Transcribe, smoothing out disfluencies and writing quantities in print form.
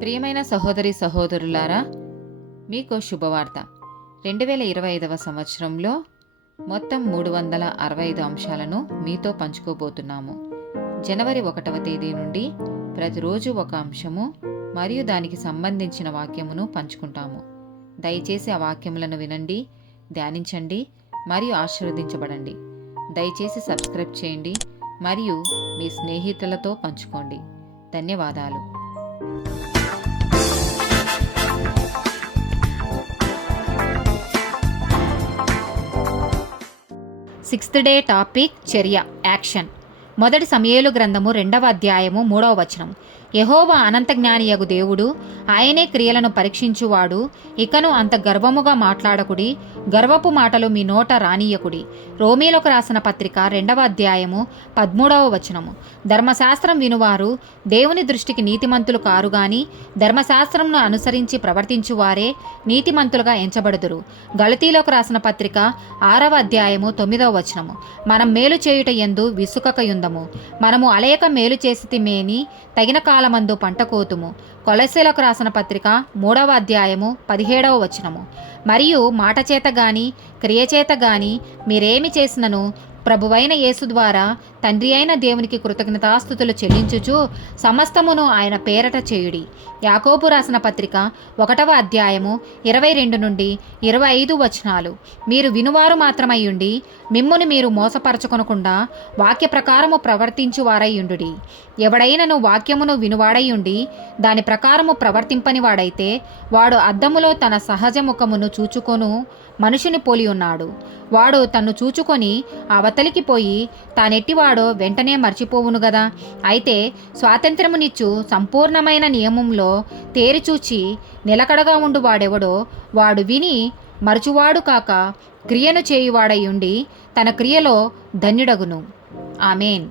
ప్రియమైన సహోదరి సహోదరులారా, మీకు శుభవార్త. 2025వ సంవత్సరంలో మొత్తం 365 అంశాలను మీతో పంచుకోబోతున్నాము. జనవరి 1వ తేదీ నుండి ప్రతిరోజు ఒక అంశము మరియు దానికి సంబంధించిన వాక్యమును పంచుకుంటాము. దయచేసి ఆ వాక్యములను వినండి, ధ్యానించండి మరియు ఆశీర్వదించబడండి. దయచేసి సబ్స్క్రైబ్ చేయండి మరియు మీ స్నేహితులతో పంచుకోండి. ధన్యవాదాలు. 6th డే టాపిక్ చర్య, యాక్షన్. మొదటి సమూయేలు గ్రంథము 2వ అధ్యాయము 3వ వచనం. యెహోవా అనంత జ్ఞానియగు దేవుడు, ఆయనే క్రియలను పరీక్షించువాడు. ఇకను అంత గర్వముగా మాట్లాడకుడి, గర్వపు మాటలు మీ నోట రానీయకుడి. రోమీలకు రాసిన పత్రిక 2వ అధ్యాయము 13వ వచనము. ధర్మశాస్త్రం వినువారు దేవుని దృష్టికి నీతిమంతులు కారు గాని ధర్మశాస్త్రంను అనుసరించి ప్రవర్తించువారే నీతిమంతులుగా ఎంచబడుదురు. గలతీలకు రాసిన పత్రిక 6వ అధ్యాయము 9వ వచనము. మనం మేలు చేయుట యందు విసుకకయుందము, మనము అలయక మేలు చేసితిమేని తగిన కాలమందు పంట కోతుము. కొలస్సీలకు రాసిన పత్రిక 3వ అధ్యాయము 17వ వచనము. మరియు మాట చేత గాని క్రియచేత గాని మీరేమి చేసినను ప్రభువైన యేసు ద్వారా తండ్రి అయిన దేవునికి కృతజ్ఞతాస్తుతులు చెల్లించుచు సమస్తమును ఆయన పేరట చేయుడి. యాకోబు రాసిన పత్రిక 1వ అధ్యాయము 22 నుండి 25 వచనాలు. మీరు వినువారు మాత్రమయ్యుండి మిమ్మును మీరు మోసపరచుకొనకుండా వాక్య ప్రకారము ప్రవర్తించువారయ్యుండుడి. ఎవడైనను వాక్యమును వినువాడయ్యుండి దాని ప్రకారము ప్రవర్తింపని వాడైతే వాడు అద్దములో తన సహజ ముఖమును చూచుకొను మనుషుని పోలి ఉన్నాడు. వాడు తన్ను చూచుకొని అవతలికి పోయి తానెట్టివాడో వెంటనే మర్చిపోవును గదా. అయితే స్వాతంత్రమునిచ్చు సంపూర్ణమైన నియమంలో తేరిచూచి నిలకడగా ఉండు వాడెవడో వాడు విని మరచువాడు కాక క్రియను చేయువాడై ఉండి తన క్రియలో ధన్యుడగును. ఆమేన్.